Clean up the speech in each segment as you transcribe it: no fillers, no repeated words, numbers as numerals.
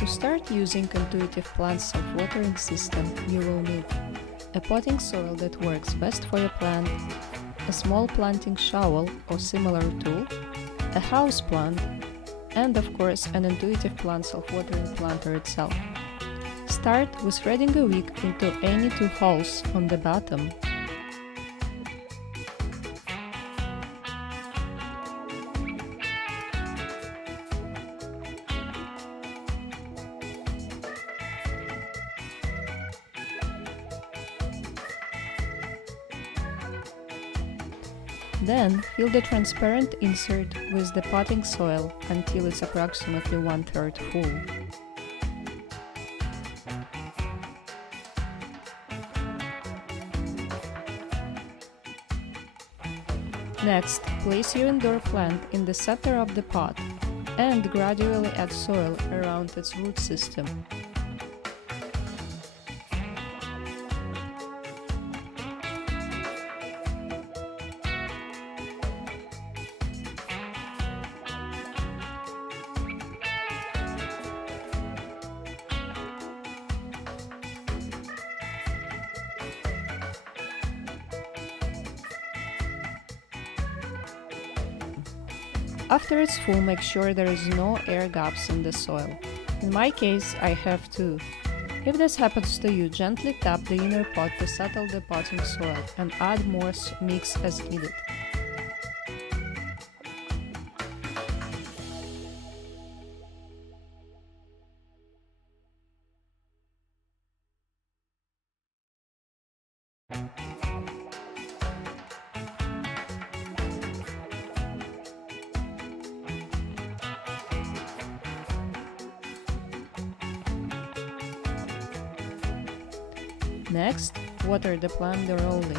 To start using intuitive plant self-watering system, you will need a potting soil that works best for your plant, a small planting shovel or similar tool, a house plant, and of course an intuitive plant self-watering planter itself. Start with threading a wick into any two holes on the bottom. Then, fill the transparent insert with the potting soil until it's approximately 1/3 full. Next, place your indoor plant in the center of the pot and gradually add soil around its root system. After it's full, make sure there is no air gaps in the soil. In my case, I have two. If this happens to you, gently tap the inner pot to settle the potting soil and add more mix as needed. Next, water the plant thoroughly.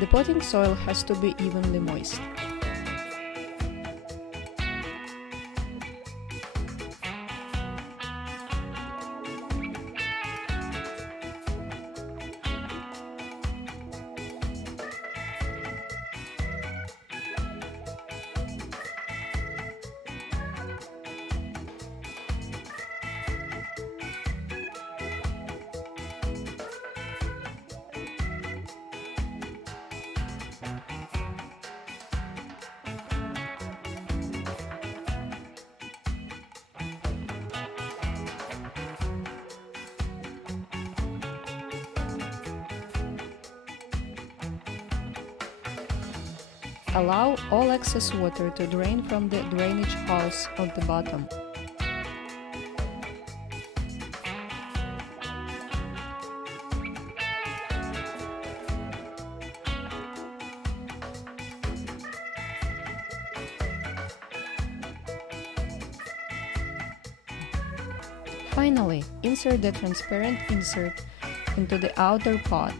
The potting soil has to be evenly moist. Allow all excess water to drain from the drainage holes at the bottom. Finally, insert the transparent insert into the outer pot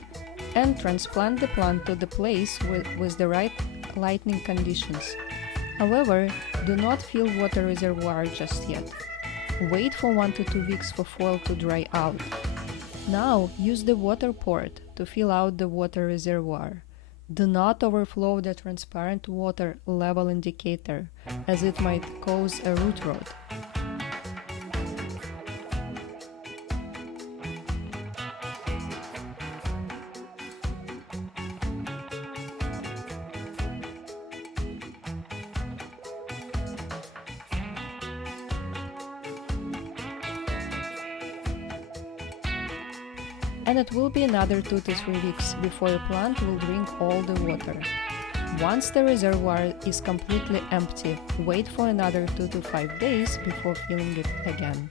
and transplant the plant to the place with the right lighting conditions. However, do not fill water reservoir just yet. Wait for 1 to 2 weeks for soil to dry out. Now, use the water port to fill out the water reservoir. Do not overflow the transparent water level indicator, as it might cause a root rot. And it will be another 2 to 3 weeks before your plant will drink all the water. Once the reservoir is completely empty, wait for another 2 to 5 days before filling it again.